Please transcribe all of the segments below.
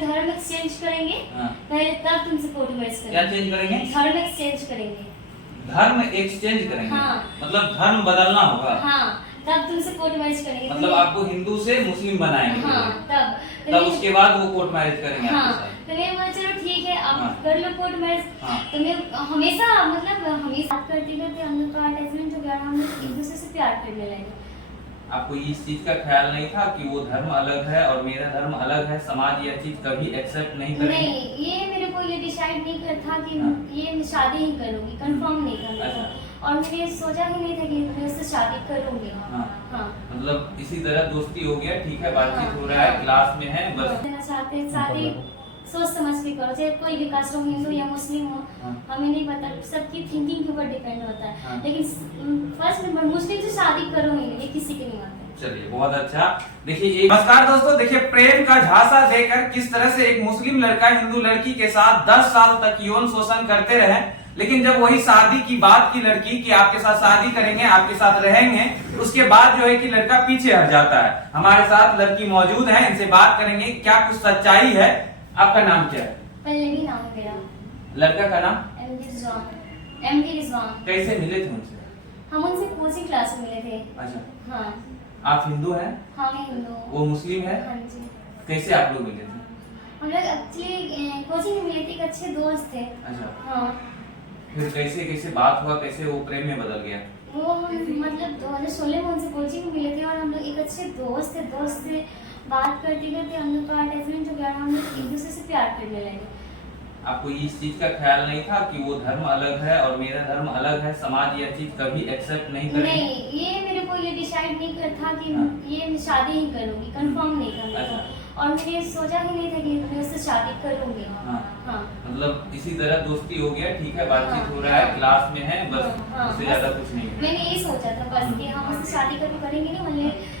धर्म एक्सचेंज करेंगे। हाँ। पहले तब तुमसे कोर्ट मैरिज क्या करेंगे। चेंज करेंगे? धर्म एक्सचेंज करेंगे। धर्म एक्सचेंज करेंगे? हाँ। मतलब धर्म बदलना होगा? हाँ, तब तुमसे कोर्ट मैरिज करेंगे। मतलब आपको हिंदू से मुस्लिम बनाएंगे? हाँ, तब तब उसके बाद वो कोर्ट मैरिज करेंगे हाँ, आपके साथ? तो मैं बोला चलो ठीक है, आप हाँ। कर लो कोर्ट मैरिज। हाँ। तो मैं हमेशा बात करते करते हम लोग का अटैचमेंट हो गया, हम लोग एक दूसरे से प्यार करने लगे। आपको इस चीज का ख्याल नहीं था कि वो धर्म अलग है और मेरा धर्म अलग है, समाज यह चीज कभी एक्सेप्ट नहीं करेगी? नहीं, ये मेरे को ये डिसाइड नहीं कर था कि हाँ। ये मैं शादी ही करूंगी, कंफर्म नहीं था मेरे को। अच्छा। और मैंने सोचा ही नहीं था कि मैं उससे शादी करूंगी। हाँ। हाँ। मतलब इसी तरह दोस्ती हो गया, ठीक है, बातचीत हाँ। हो रहा है, क्लास में है, बस। देना चाहते हैं शादी सोच समझ के करो, चाहे कोई भी कास्ट हो, हिंदू या मुस्लिम हो। हाँ। हमें नहीं पता, सबकी थिंकिंग के ऊपर डिपेंड होता है। हाँ। लेकिन फर्स्ट नंबर मुस्लिम से शादी करो ही नहीं, ये किसी के नहीं आता। चलिए, बहुत अच्छा। देखिए, नमस्कार दोस्तों, देखिए प्रेम का झांसा देकर किस तरह से एक मुस्लिम लड़का हिंदू लड़की के साथ 10 साल तक यौन शोषण करते रहे, लेकिन जब वही शादी की बात की लड़की कि आपके साथ शादी करेंगे, आपके साथ रहेंगे, उसके बाद जो है कि लड़का पीछे हट जाता है। हमारे साथ लड़की मौजूद है, इनसे बात करेंगे क्या कुछ सच्चाई है। आपका नाम क्या है? पल्लवी नाम है मेरा। लड़का का नाम? एमडी रिजवान। कैसे मिले थे उनसे? हम उनसे कोचिंग क्लास में मिले थे। अच्छा। हाँ। आप हिंदू हैं? हाँ, मैं हिंदू हूँ। वो मुस्लिम है? हाँ जी। कैसे आप लोग मिले थे? हम लोग एक्चुअली कोचिंग में मिले थे, एक अच्छे दोस्त थे। अच्छा। हाँ। फिर कैसे कैसे बात हुआ, कैसे वो प्रेम में बदल गया? वो हम मतलब 2016 में उनसे कोचिंग में मिले थे और हम लोग एक अच्छे दोस्त थे। दोस्त से बात करते करते हम लोग का अटैचमेंट हो गया, हम लोग एक दूसरे से प्यार करने लगे। आपको इस चीज का ख्याल नहीं था कि वो धर्म अलग है और मेरा धर्म अलग है, समाज यह चीज कभी एक्सेप्ट नहीं करेगी? नहीं, ये मेरे को ये डिसाइड नहीं कर था कि हाँ। ये मैं शादी ही करूंगी, कंफर्म नहीं था मेरे को। अच्छा। और मैंने सोचा ही नहीं था कि मैं उससे शादी करूंगी। हाँ। हाँ। मतलब इसी तरह दोस्ती हो गया, ठीक है, बातचीत हाँ। हो रहा है, क्लास में है, बस। हाँ, उससे बस। ज्यादा कुछ नहीं है। मैंने यही सोचा था बस कि हम उससे शादी कभी करेंगे नहीं, मतलब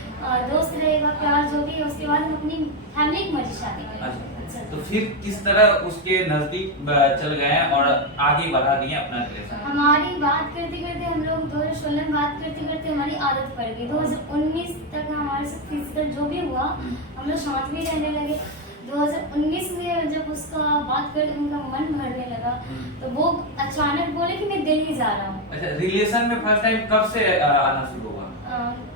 दोस्त रहेगा, प्यार जो भी है, उसके बाद हम अपनी फैमिली की मर्जी शादी करेंगे। अच्छा, तो फिर किस तरह उसके नजदीक चल गए और आगे बढ़ा दिए अपना रिलेशन? हमारी बात करते करते हम लोग 2016 में बात करते करते हमारी आदत पड़ गई। 2019 तक हमारे साथ फिजिकल जो भी हुआ, हम लोग साथ में रहने लगे। 2019 में जब उसका बात कर उनका मन भरने लगा, तो वो अचानक बोले कि मैं दिल्ली जा रहा हूँ। अच्छा, रिलेशन में फर्स्ट टाइम कब से आना शुरू हुआ?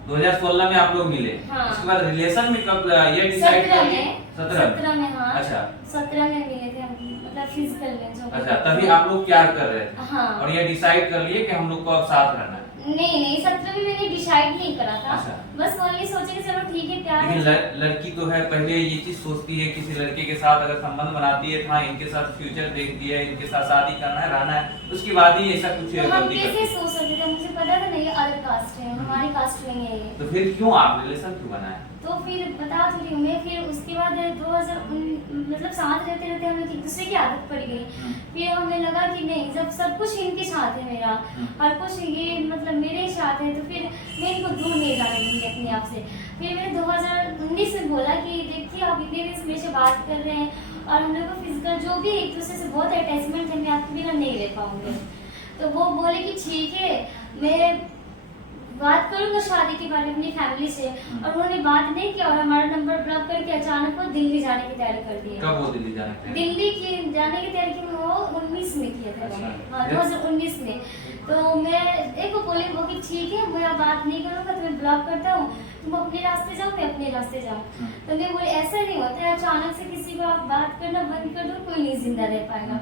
2016 में आप लोग मिले। हाँ। उसके बाद रिलेशन में कब ये डिसाइड 17 किया? में। 17 में हाँ। अच्छा। 17 में मिले थे हम, मतलब फिजिकल में जो। अच्छा, तभी आप लोग प्यार कर रहे थे? हाँ। और ये डिसाइड कर लिए कि हम लोग को अब साथ रहना है? नहीं, 17 में मैंने डिसाइड नहीं करा था। अच्छा। बस ओनली सोचे कि चलो ठीक है, प्यार लेकिन है। लड़की तो है, पहले ये चीज सोचती है किसी लड़के के साथ अगर संबंध बनाती है, हाँ इनके साथ फ्यूचर देखती है, इनके साथ शादी करना है, रहना है, उसके बाद ही ऐसा कुछ तो हम गलती कैसे करती है। सोच सकते थे, मुझे पता था नहीं ये अलग कास्ट है, हमारी कास्ट नहीं है ये। तो फिर क्यों आप रिलेशन क्यों बनाए? तो फिर बता तो रही हूँ मैं, फिर उसके बाद 2019 मतलब साथ रहते रहते हम लोग एक दूसरे की आदत पड़ गई। फिर हमें लगा कि नहीं, जब सब कुछ इनके साथ है, मेरा हर कुछ ये मतलब मेरे ही साथ है, तो फिर मैं इनको दूर नहीं जाने दूंगी अपने आप से। फिर मैंने 2019 में बोला कि देखिए आप इतने दिन से मेरे से बात कर रहे हैं और हम लोग को फिजिकल जो भी एक दूसरे से बहुत अटैचमेंट है, मैं आपके बिना नहीं रह पाऊंगी। तो वो बोले कि ठीक है, मैं बात करूंगा शादी के बारे में अपनी फैमिली से। और उन्होंने बात नहीं किया और हमारा नंबर ब्लॉक करके अचानक वो दिल्ली जाने की तैयारी कर दी। कब वो दिल्ली जाने की? दिल्ली की जाने की तैयारी की वो 19 में किया था। अच्छा। हाँ, 2019 में। तो मैं देखो बोले वो कि ठीक है, मैं बात नहीं करूंगा, तुम्हें ब्लॉक करता हूँ, तुम अपने रास्ते जाओ, मैं अपने रास्ते जाऊँ। तो मैं बोले ऐसा नहीं होता है, अचानक से किसी को आप बात करना बंद कर दो, कोई नहीं जिंदा रह पाएगा।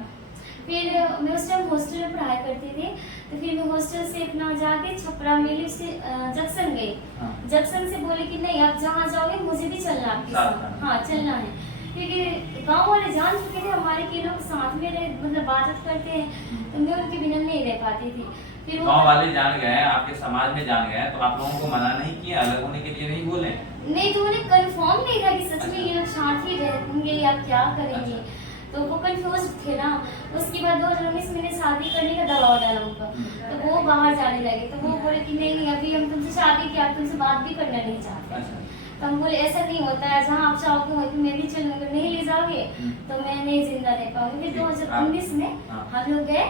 फिर मैं उस टाइम हॉस्टल में पढ़ाई करती थी, तो फिर मैं हॉस्टल से अपना जाके छपरा मेले से जंक्शन गई। हाँ। जंक्शन से बोले कि नहीं, आप जहाँ जाओगे मुझे भी चलना आपके साथ। हाँ, चलना है, क्योंकि गांव वाले जान चुके थे हमारे के लोग साथ में रहे, मतलब बात करते हैं, तो मैं उनके बिना नहीं रह पाती थी। फिर गाँव वाले जान गए, आपके समाज में जान गए, तो आप लोगों को मना नहीं किया, अलग होने के लिए नहीं बोले? नहीं, तो उन्हें कंफर्म नहीं था कि सच में ये लोग साथ ही रहेंगे या क्या करेंगे। तो वो कंफ्यूज थे ना। उसके बाद 2019 में मैंने शादी करने का दबाव डाला उनका, तो वो बाहर जाने लगे। तो वो बोले कि नहीं, अभी हम तुमसे शादी किया, तुमसे बात भी करना नहीं चाहते। तो हम बोले ऐसा नहीं होता है, जहाँ आप चाहोगे वहीं पे मैं भी चलूंगी, नहीं ले जाओगे तो मैं नहीं जिंदा रह पाऊंगी। फिर 2019 में हम लोग गए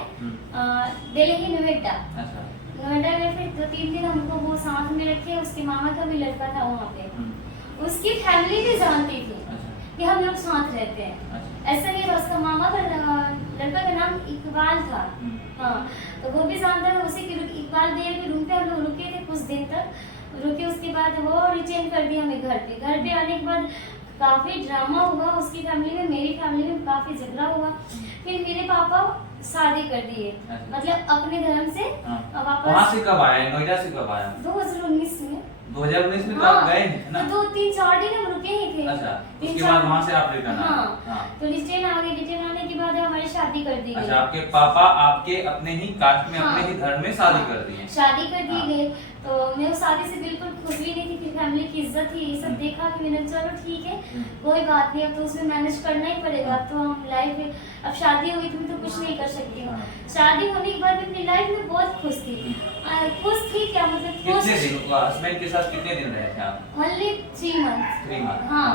दिल्ली नोएडा। नोएडा में फिर 2-3 दिन हमको वो साथ में रखे। उसके मामा का भी लड़का था वहाँ पे, उसकी फैमिली भी जानती थी, कि हम लोग साथ रहते हैं। ऐसा नहीं था, उसका मामा का लड़का का नाम इकबाल था। हाँ, तो वो भी जानता था उसी के। इकबाल भैया के रूम पे हम लोग रुके थे कुछ दिन तक, रुके उसके बाद वो रिटेन कर दिया हमें घर पे। घर पे आने के बाद काफी ड्रामा हुआ उसकी फैमिली में, मेरी फैमिली में काफी झगड़ा हुआ। फिर मेरे पापा शादी कर दिए, मतलब अपने धर्म से वापस। वहाँ से कब आया, नोएडा से कब आया? 2019 में। 2019 में तो आप गए नहीं ना? तो 3-4 दिन हम रुके ही थे। अच्छा, उसके बाद वहाँ से आप रिटर्न आए? हाँ, तो रिटर्न आ गए। रिटर्न आने के बाद हमारी शादी कर दी गई। अच्छा, आपके पापा आपके अपने ही कास्ट में, अपने ही धर्म में शादी कर दी? शादी कर दी गई। तो मैं उस शादी से बिल्कुल खुश भी नहीं थी। फिर फैमिली की इज्जत थी, ये सब देखा कि मैंने चलो ठीक है कोई बात नहीं, अब तो उसमें मैनेज करना ही पड़ेगा। अब तो हम लाइफ में, अब शादी हुई तो मैं तो कुछ नहीं कर सकती हूँ। शादी होने के बाद अपनी लाइफ में बहुत खुश थी। खुश थी क्या मतलब, कितने दिन हस्बैंड के साथ कितने दिन रहे थे आप? Only 3 month. 3 मंथ। हाँ,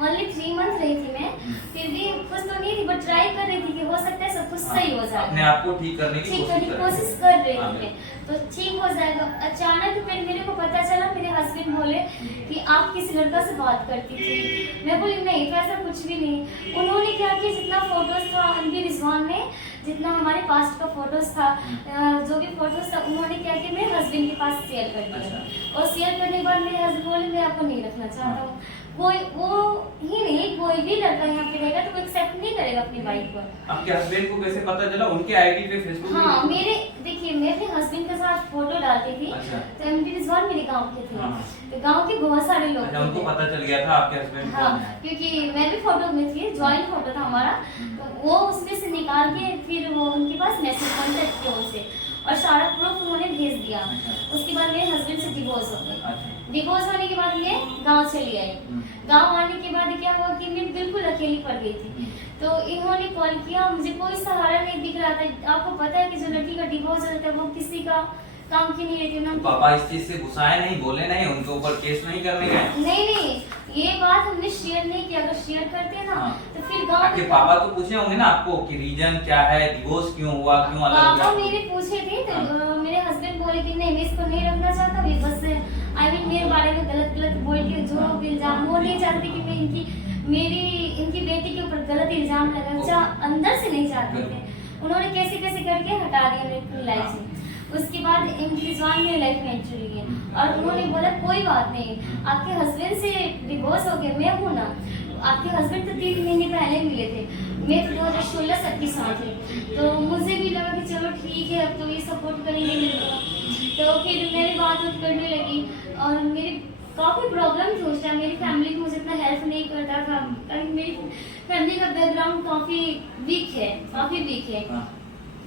ओनली 3 मंथ रही थी मैं। फिर भी खुश तो नहीं थी, बट ट्राई कर रही थी कि हो सकता है सब कुछ सही हो जाए, अपने आप को ठीक करने की कोशिश कर रही थी तो ठीक हो जाएगा। अचानक फिर मेरे को पता चला, मेरे हस्बैंड बोले कि आप किसी लड़का से बात करती थी। मैं बोली नहीं, तो ऐसा कुछ भी नहीं। उन्होंने क्या किया, जितना फोटोज था उनके रिजवान में, जितना हमारे पास्ट का फोटोज था, जो भी फोटोज था, उन्होंने क्या किया मेरे हस्बैंड के पास शेयर कर दिया। और शेयर करने के बाद मेरे हस्बैंड बोले मैं आपको नहीं रखना चाहता हूँ। कोई वो ही नहीं, कोई भी लड़का यहाँ पे रहेगा तो वो एक्सेप्ट नहीं करेगा अपनी वाइफ को। आपके हस्बैंड को कैसे पता चला? उनके आईडी पे, फेसबुक पे? हाँ, मेरे देखिए, मैं अपने हस्बैंड के साथ फोटो डालती थी। अच्छा। तो उनके रिजवान मेरे गांव के थे। हाँ। तो गांव के बहुत सारे लोग अच्छा, उनको पता चल गया था आपके हस्बैंड को? हाँ, क्योंकि मैं भी फोटो में थी, ज्वाइंट फोटो था हमारा। तो वो उसमें से निकाल के फिर वो उनके पास मैसेज कॉन्टेक्ट किया उनसे, और सारा प्रूफ उन्होंने भेज दिया। उसके बाद मेरे हस्बैंड से डिवोर्स हो गई। डिवोर्स होने के बाद मैं गांव चली आई। गांव आने के बाद क्या हुआ कि मैं बिल्कुल अकेली पड़ गई थी। तो इन्होंने कॉल किया, मुझे कोई सहारा नहीं दिख रहा था। आपको पता है कि जो लड़की का डिवोर्स होता है वो किसी का काम की नहीं रहती ना। पापा इस चीज से गुस्साए नहीं, बोले नहीं, उनके ऊपर केस नहीं करने गए? नहीं, ये बात हमने शेयर नहीं किया। अगर शेयर करते ना तो फिर गांव आपके पापा तो पूछे होंगे ना आपको कि रीजन क्या है, डिवोर्स क्यों हुआ, क्यों अलग हुआ? पापा मेरे पूछे थे तो मेरे हस्बैंड बोले कि नहीं, मैं इसको नहीं रखना चाहता। बस मेरे बारे में गलत बोल के जो इल्जाम, वो नहीं चाहते कि मैं इनकी बेटी के ऊपर गलत इल्जाम लगा, अंदर से नहीं चाहते थे। उन्होंने कैसे करके हटा दिया मेरी लाइफ से। उसके बाद इनकी रिजवान मेरी लाइफ में एंट्री ली है, और उन्होंने बोला कोई बात नहीं, आपके हस्बैंड से डिवोर्स हो गया, मैं हूँ ना। आपके हस्बैंड तो 3 महीने पहले मिले थे, मैं तो 2016 से आपके साथ थी। तो मुझे भी लगा कि चलो ठीक है, अब तो ये सपोर्ट करेंगे मेरे को। तो फिर मेरी बात करने लगी, और मेरी काफ़ी प्रॉब्लम थी उस टाइम। मेरी फैमिली मुझे इतना हेल्प नहीं करता था, मेरी फैमिली का बैकग्राउंड काफ़ी वीक है।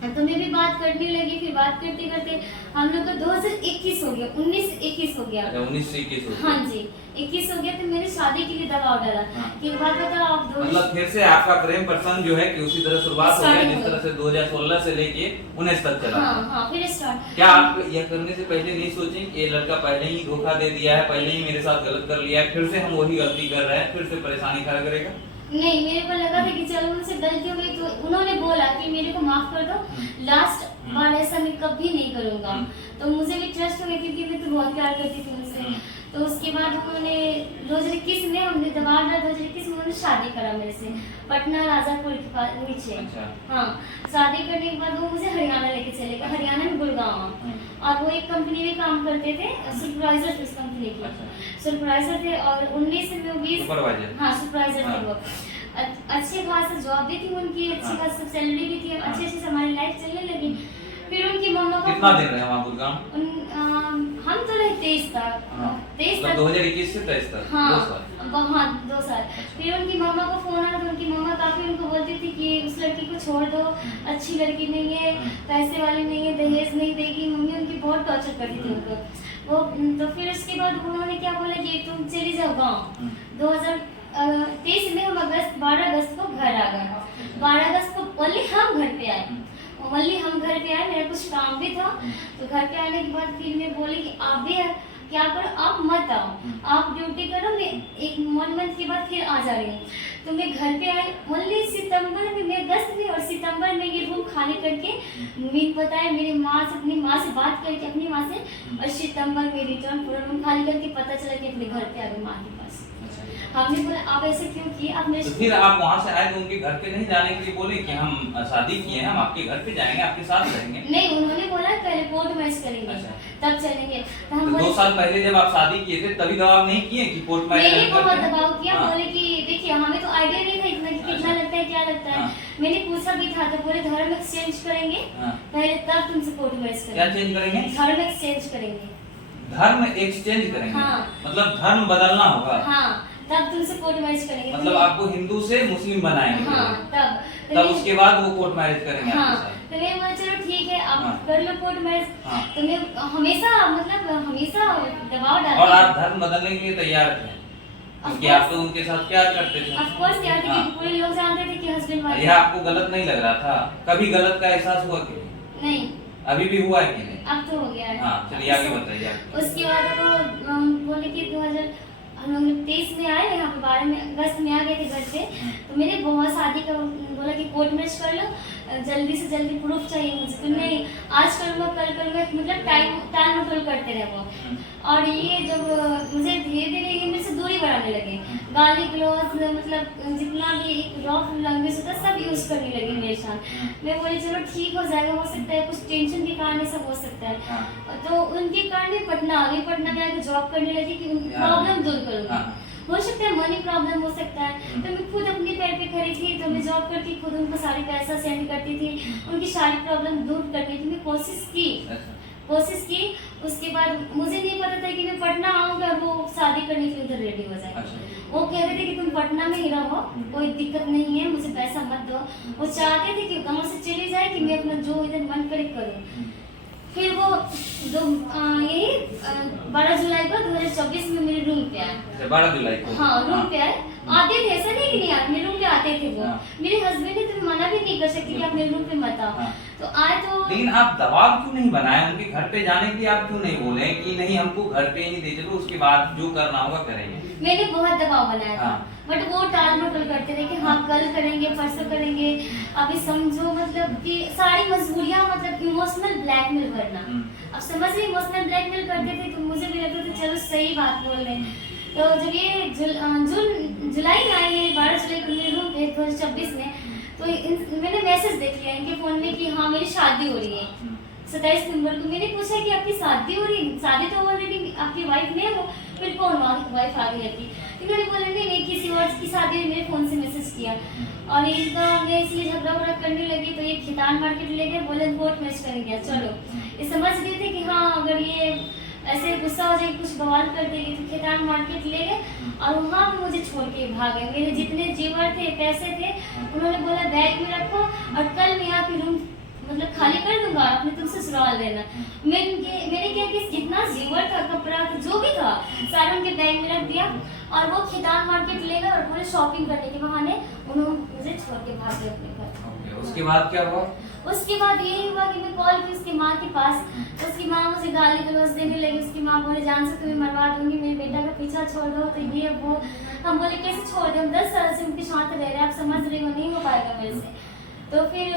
तो मैं भी बात करने लगी। फिर बात करते करते हम लोग का 2021 हो गया, 19 से 21 हो गया। 19 से 21 हो गया। हाँ जी, 21 हो गया। तो मेरी शादी के लिए दबाव डाला कि बात बताओ आप मतलब फिर से आपका प्रेम प्रसंग जो है कि उसी तरह शुरुआत हो गया जिस तरह से 2016 से लेके 19 तक चला। हाँ, फिर स्टार्ट। क्या आप यह करने से पहले नहीं सोचे कि ये लड़का पहले ही धोखा दे दिया है, पहले ही मेरे साथ गलत कर लिया है, फिर से हम वही गलती कर रहे हैं, फिर से परेशानी खड़ा करेगा? नहीं, मेरे को लगा था कि चलो उनसे गलती हो गई। तो उन्होंने बोला कि मेरे को माफ कर दो, लास्ट बार ऐसा मैं कभी नहीं करूंगा। तो मुझे भी ट्रस्ट हो गया क्योंकि मैं तो बहुत प्यार करती थी उनसे। तो उसके बाद उन्होंने 2021 में हमने दबाव डाला। 2021 में उन्होंने शादी करा मेरे से, पटना राजापुर के पास नीचे। हाँ, शादी करने के बाद वो मुझे हरियाणा लेके चले गए, हरियाणा में गुड़गांव। और वो एक कंपनी में काम करते थे, सुपरवाइजर थे उस कंपनी के, सुपरवाइजर थे। और 19 से 20 हाँ सुपरवाइजर थे वो। अच्छे खासा जॉब भी थी उनकी, अच्छी खासी सैलरी भी थी, अच्छे से हमारी लाइफ चलने लगी। फिर उनकी मम्मा को कितना दिन रहे वहाँ गुड़गांव? हम तो रहे 23 तक। 23 तक 2021 से 23 तक। हाँ, 2 साल। फिर उनकी मम्मा को फोन आया तो उनकी मम्मा काफी उनको बोलती थी कि उस लड़की को छोड़ दो, अच्छी लड़की नहीं है, पैसे वाली नहीं है, दहेज नहीं देगी। मम्मी उनकी बहुत टॉर्चर करती थी उनको वो। तो फिर उसके बाद उन्होंने क्या बोला कि तुम चली जाओ गाँव। 2023 में हम 12 अगस्त को घर आ गए। 12 अगस्त को ओनली हम घर पे आए। मेरा कुछ काम भी था। तो घर पे आने के बाद फिर मैं बोली कि आप भी क्या करो, आप मत आओ, आप ड्यूटी करो, मैं 1 मंथ के बाद फिर आ जा रही हूँ। तो मैं घर पे आई ओनली सितंबर में, मैं अगस्त में और सितंबर में ये रूम खाली करके मैं बताया मेरी माँ से, अपनी माँ से बात करके अपनी माँ से, और सितंबर में रिटर्न पूरा रूम खाली करके पता चला कि अपने घर पे आ गई माँ के पास। हमने बोला आप ऐसे क्यों किए, आप मेरे तो फिर आप वहाँ से आए तो उनके घर पे नहीं जाने के लिए बोले कि हम शादी किए हैं, हम आपके घर पे जाएंगे, आपके साथ रहेंगे? नहीं, उन्होंने बोला पहले कोर्ट मैरिज करेंगे। अच्छा। तब चलेंगे। तो हम तो बोले 2 साल पहले जब आप शादी किए थे तभी दबाव नहीं किए कि कोर्ट मैरिज मैंने बहुत करते हैं? दबाव किया। हाँ। बोले कि देखिए हमें तो आइडिया नहीं था इतना कि कितना अच्छा। लगता है क्या लगता है। हाँ। मैंने पूछा भी था तो बोले धर्म एक्सचेंज करेंगे हाँ। पहले, तब तुमसे कोर्ट मैरिज क्या करेंगे। चेंज करेंगे? धर्म एक्सचेंज करेंगे। धर्म एक्सचेंज करेंगे? हाँ। मतलब धर्म बदलना होगा? हाँ, तब तुमसे कोर्ट मैरिज करेंगे। मतलब आपको हिंदू से मुस्लिम बनाएंगे? हाँ, तब उसके बाद वो कोर्ट मैरिज करेंगे हाँ, आपके साथ? तो मैं बोला चलो ठीक है आप हाँ। कर लो कोर्ट मैरिज। हाँ। तो मैं हमेशा मतलब हमेशा दबाव और डालती आप धर्म बदलने के लिए तैयार थे क्योंकि आप तो उनके साथ प्यार करते थे। ऑफ कोर्स यार थे हाँ। कि पूरे लोग जानते थे कि हस्बैंड वाइफ। यह आपको गलत नहीं लग रहा था? कभी गलत का एहसास हुआ कि नहीं, अभी भी हुआ है कि नहीं? अब तो हो गया है। हाँ, चलिए आगे बताइए। उसके बाद वो बोले कि 2000 हम लोग 23 में आए यहाँ पे, 12 में अगस्त में आ गए थे घर से। तो मैंने बहुत शादी का बोला कि कोर्ट मैरिज कर लो, जल्दी से जल्दी प्रूफ चाहिए मुझे। तो नहीं, आज करूँगा कल करूँगा, मतलब टाइम मटोल करते रहे वो। और ये जब मुझे धीरे धीरे ये मेरे से दूरी बढ़ाने लगे, गाली गलौज मतलब जितना भी रॉफ लैंग्वेज होता है सब यूज करने लगे मेरे साथ। मैं बोली चलो ठीक हो जाएगा, हो सकता है कुछ टेंशन के कारण सब हो सकता है। तो उनके कारण मैं पटना आ गई, पटना में आकर जॉब करने लगी कि उनकी प्रॉब्लम दूर करूँगी। हो सकता है मनी प्रॉब्लम हो सकता है। तो मैं खुद अपने पैर पे खड़ी थी, तो मैं जॉब करती, खुद उनको सारी पैसा सेंड करती थी, उनकी सारी प्रॉब्लम दूर करने की मैं कोशिश की। उसके बाद मुझे नहीं पता था कि मैं पटना आऊंगा और वो शादी करने के लिए उधर रेडी हो जाए। वो कह रहे थे कि तुम पटना में ही रहो, कोई दिक्कत नहीं है, मुझे पैसा मत दो। वो चाहते थे कि गांव से चली जाए कि मैं अपना जो इधर मन करे करूं। फिर वो यही 12 जुलाई को 2024 में मेरे रूम पे आए। 12 जुलाई को? हाँ, रूम पे आए। आते थे, ऐसा नहीं कि नहीं आते, मेरे रूम पे आते थे वो। हाँ। मेरे हस्बैंड ने तो मना भी नहीं कर सकती कि आप मेरे रूम पे मत आओ। हाँ। तो आए तो लेकिन आप दबाव क्यों नहीं बनाए उनके घर पे जाने के लिए? आप क्यों नहीं बोले कि नहीं हमको घर पे ही दे चलो, उसके बाद जो करना होगा करेंगे? मैंने बहुत दबाव बनाया था। हाँ। बट वो टाल मटोल करते थे कि हाँ कल करेंगे, परसों करेंगे, अभी समझो, मतलब कि सारी मजबूरियां, मतलब इमोशनल ब्लैकमेल करना। अब समझ रही, इमोशनल ब्लैकमेल करते थे तो मुझे भी लगता था चलो सही बात बोल रहे हैं। तो जब ये जुलाई में आई है, 12 जुलाई को मेरे रूम पे 2024 में, तो मैंने मैसेज देख लिया इनके फोन में कि हाँ मेरी शादी हो रही है 27 नवंबर को। मैंने पूछा कि आपकी शादी हो रही है? शादी तो ऑलरेडी आपकी वाइफ नहीं है वो, फिर कौन वाइफ आ गई थी? इन्होंने बोला नहीं किसी और की शादी है, मेरे फोन से मैसेज किया। और इनका मैं इसलिए झगड़ा वगड़ा करने लगी तो ये खितान मार्केट ले गए, बोले कोर्ट मैरिज करेंगे। चलो, ये समझ गए थे कि हाँ अगर ये ऐसे गुस्सा हो जाएगी, कुछ बवाल कर देगी, तो खितान मार्केट ले गए और वहाँ पे मुझे छोड़ के भाग गए। मेरे जितने जेवर थे, पैसे थे, उन्होंने बोला बैग में रखो और कल मैं यहाँ की रूम मतलब खाली कर दूंगा, आपने तुम ससुराल रहना। मैंने क्या कि जितना जेवर था, कपड़ा था, जो भी था, सारा उनके बैग में रख दिया और वो खितान मार्केट ले गए और पूरे शॉपिंग करने के बहाने उन्होंने मुझे छोड़ के भाग गए अपने घर। उसके बाद क्या हुआ? उसके बाद यही हुआ कि मैं कॉल की उसकी माँ के पास, उसकी माँ मुझे गाली गलौज देने लगी। उसकी माँ बोले जान से तुम्हें मरवा दूंगी, मेरे बेटा का पीछा छोड़ दो, तो ये वो। हम बोले कैसे छोड़ दे, हम 10 साल से उनके साथ रह रहे हैं, आप समझ रहे हो, नहीं हो पाएगा मेरे से। तो फिर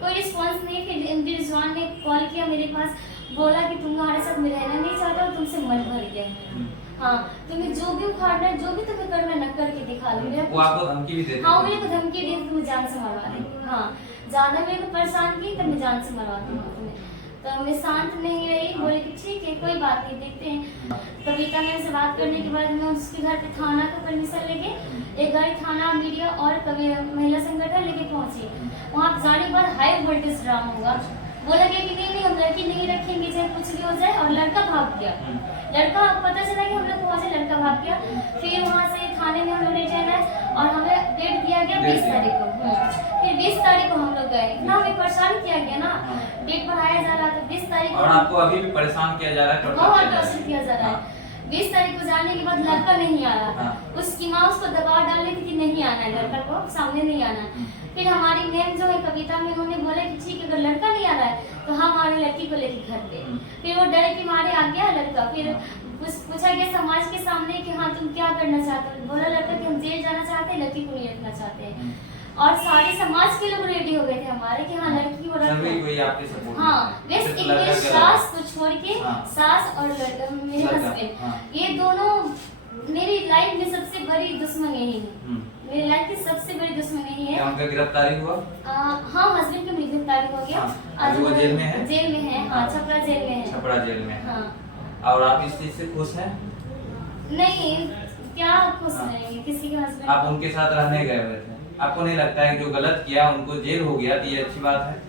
कोई रिस्पॉन्स नहीं। फिर इनके रिजवान ने कॉल किया मेरे पास, बोला कि तुम्हारे साथ मैं रहना नहीं चाहता और तुमसे मन भर गया। हाँ, तुम्हें जो भी उखाड़ना है, जो भी तुम्हें करना है, न करके दिखा लो। मेरा वो आपको धमकी भी देते? हाँ, मेरे को धमकी दी, तुम्हें जान से मरवा देंगे। हाँ, ज्यादा मेरे को परेशान की तो मैं जान से मरवा दूंगा तुम्हें। तो मैं शांत नहीं रही, बोले कि ठीक है कोई बात नहीं, देखते हैं। कविता मेरे से बात करने के बाद मैं उसके घर पे थाना का परमिशन लेके, एक गाड़ी थाना, मीडिया और कभी महिला संगठन लेके पहुंची। वहाँ जाने के बाद हाई वोल्टेज ड्रामा होगा। बोला गया कि नहीं हम लड़की नहीं रखेंगे चाहे कुछ भी हो जाए, और लड़का भाग गया। लड़का पता चला कि हम लोग पहुंचे, लड़का भाग गया। फिर वहाँ से थाने में हम लोग रिटर्न आए और हमें डेट दिया गया 20 तारीख को। फिर 20 तारीख को हम लोग गए। इतना हमें परेशान किया गया ना, डेट बढ़ाया जा रहा था 20 तारीख को। और आपको अभी भी परेशान किया जा रहा है? बहुत टॉर्चर किया जा रहा है। 20 तारीख को जाने के बाद लड़का नहीं आ रहा था। उसकी माँ उसको दबाव डाल रही थी कि नहीं आना है, लड़का को सामने नहीं आना। फिर हमारी मैम जो है कविता में, उन्होंने बोला कि ठीक है अगर लड़का नहीं आ रहा है तो हम आ रहे लड़की को लेके घर पे। फिर वो डर के मारे आ गया लड़का। फिर पूछा गया समाज के सामने कि हाँ तुम क्या करना चाहते हो? बोला लड़का कि हम जेल जाना चाहते हैं, लड़की को नहीं रखना चाहते हैं। और सारे समाज के लोग रेडी हो गए थे हमारे कि हाँ लड़की को रखो। हाँ, बस एक मेरी सास को छोड़ के, सास और मेरे हस्बैंड, ये दोनों मेरी लाइफ में सबसे बड़ी दुश्मन यही है। मेरी लाइफ की सबसे बड़ी दुश्मन यही है। क्या उनका गिरफ्तारी हुआ? हाँ, हस्बैंड का गिरफ्तारी हो गया। आज वो जेल में है? जेल में है, हाँ, छपरा जेल में है। छपरा जेल में। हाँ। और आप इस चीज से खुश हैं? नहीं, क्या खुश रहेंगे, किसी के हस्बैंड। आप उनके साथ रहने गए हुए थे, आपको नहीं लगता है कि जो गलत किया उनको जेल हो गया तो ये अच्छी बात है?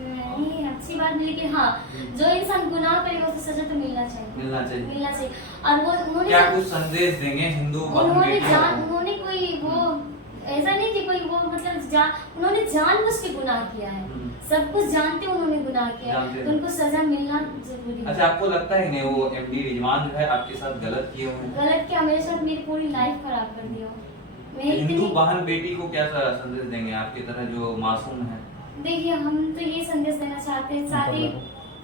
नहीं, अच्छी बात नहीं, लेकिन हाँ, जो इंसान गुनाह करेगा उसको सजा तो मिलना चाहिए। मिलना चाहिए। मिलना चाहिए। और वो उन्होंने क्या कुछ संदेश देंगे हिंदू उन्होंने कोई वो ऐसा नहीं कि कोई वो मतलब उन्होंने जानबूझ के गुनाह किया है। सब कुछ जानते उन्होंने गुनाह किया है, तो उनको सजा मिलना जरूरी है। अच्छा, आपको लगता है नहीं वो एमडी रिजवान जो है आपके साथ गलत किए हुए हैं? गलत किया, मेरे साथ मेरी पूरी लाइफ खराब कर दिया। हिंदू बहन बेटी को क्या संदेश देंगे आपकी तरह जो मासूम है? देखिए, हम तो ये संदेश देना चाहते हैं, शादी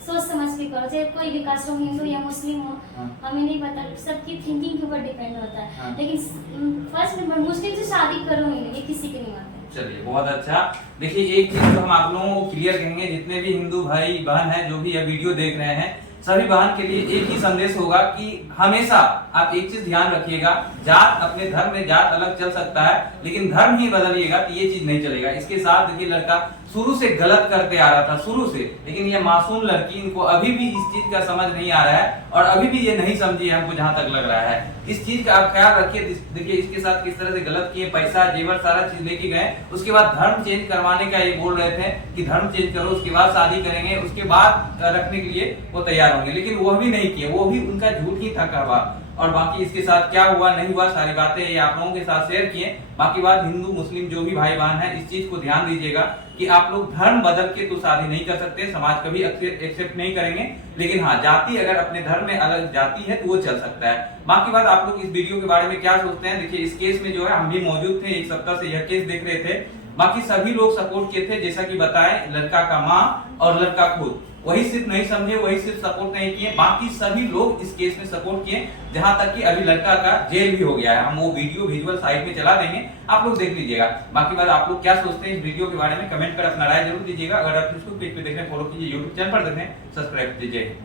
सोच समझ के करो, चाहे कोई भी कास्ट हो, हिंदू या मुस्लिम हो। हमें नहीं पता, सबकी थिंकिंग के ऊपर डिपेंड होता है। लेकिन फर्स्ट नंबर मुस्लिम से शादी करो ही नहीं, ये किसी के नहीं आता। चलिए, बहुत अच्छा। देखिए, एक चीज तो हम आप लोगों को क्लियर कहेंगे, जितने भी हिंदू भाई बहन हैं जो भी यह वीडियो देख रहे हैं, सभी बहन के लिए एक ही संदेश होगा कि हमेशा आप एक चीज ध्यान रखिएगा, जात अपने धर्म में जात अलग चल सकता है, लेकिन धर्म ही बदलिएगा तो ये चीज नहीं चलेगा। इसके साथ देखिए, लड़का शुरू से गलत करते आ रहा था, शुरू से, लेकिन ये मासूम लड़की, इनको अभी भी इस चीज का समझ नहीं आ रहा है और अभी भी ये नहीं समझी है, हमको जहां तक लग रहा है। इस चीज का आप ख्याल रखिए। देखिए, इसके साथ किस तरह से गलत किए, पैसा जेवर सारा चीज लेके गए, उसके बाद धर्म चेंज करवाने का ये बोल रहे थे कि धर्म चेंज करो, उसके बाद शादी करेंगे, उसके बाद रखने के लिए वो तैयार होंगे, लेकिन वो भी नहीं किए, वो भी उनका झूठ ही था कहवा। और बाकी इसके साथ क्या हुआ नहीं हुआ सारी बातें ये आप लोगों के साथ शेयर किए। बाकी बात, हिंदू मुस्लिम जो भी भाई बहन है, इस चीज को ध्यान दीजिएगा कि आप लोग धर्म बदल के तो शादी नहीं कर सकते, समाज कभी एक्सेप्ट नहीं करेंगे, लेकिन हाँ, जाति अगर अपने धर्म में अलग जाति है तो वो चल सकता है। बाकी बात, आप लोग इस वीडियो के बारे में क्या सोचते हैं? देखिए, इस केस में जो है हम भी मौजूद थे, एक सप्ताह से यह केस देख रहे थे। बाकी सभी लोग सपोर्ट किए थे, जैसा कि बताएं, लड़का का माँ और लड़का खुद, वही सिर्फ नहीं समझे, वही सिर्फ सपोर्ट नहीं किए, बाकी सभी लोग इस केस में सपोर्ट किए, जहां तक कि अभी लड़का का जेल भी हो गया है। हम वो वीडियो विजुअल साइट में चला देंगे, आप लोग देख लीजिएगा। बाकी बात, आप लोग क्या सोचते हैं इस वीडियो के बारे में कमेंट कर अपना राय जरूर दीजिएगा। अगर आप फेसबुक पेज पे देख रहे हैं, फॉलो कीजिए, यूट्यूब चैनल पर देख रहे हैं, सब्सक्राइब कीजिए।